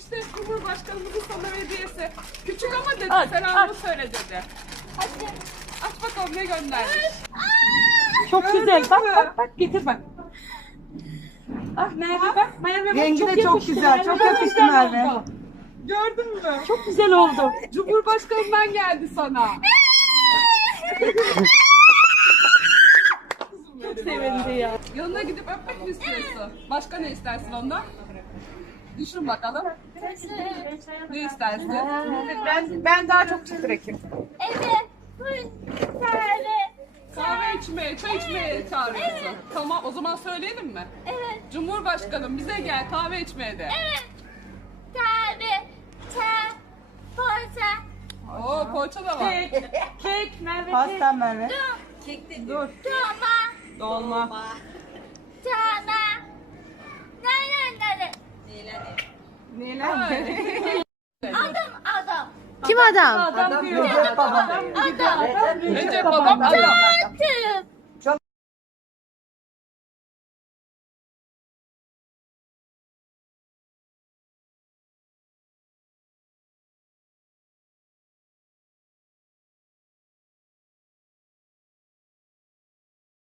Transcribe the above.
İşte Cumhurbaşkanımızın sana hediyesi. Küçük ama dedi, Aç, selamını söyle dedi. Hadi. Aç bakalım ne göndermiş. Çok Gördün güzel. mü? Bak getir bak. Ah Merve bak. Merve bak. Rengi de çok yakıştı. güzel, çok yakıştı güzel Merve. oldu. Gördün mü? Çok güzel oldu. Cumhurbaşkanından geldi sana. Çok sevindi ya. Yanına gidip öpmek mi istiyorsun? Başka ne istersin ondan? Düşün bakalım. Ne istersin? Ben daha çok titrekim. Kahve içmeye, çay içmeye çağırıyorsun. Tamam, o zaman söyleyelim mi? Evet. Cumhurbaşkanım bize gel kahve içmeye de. Kahve, çay, poğaça, Oo, poğaça da var. Kek Merve kek. Pasta Merve. Dur. dolma, Dolma. çana. Nere? Adam. Kim adam? Adam diyor. Recep babam. Adam. Recep babam adam. Tüm.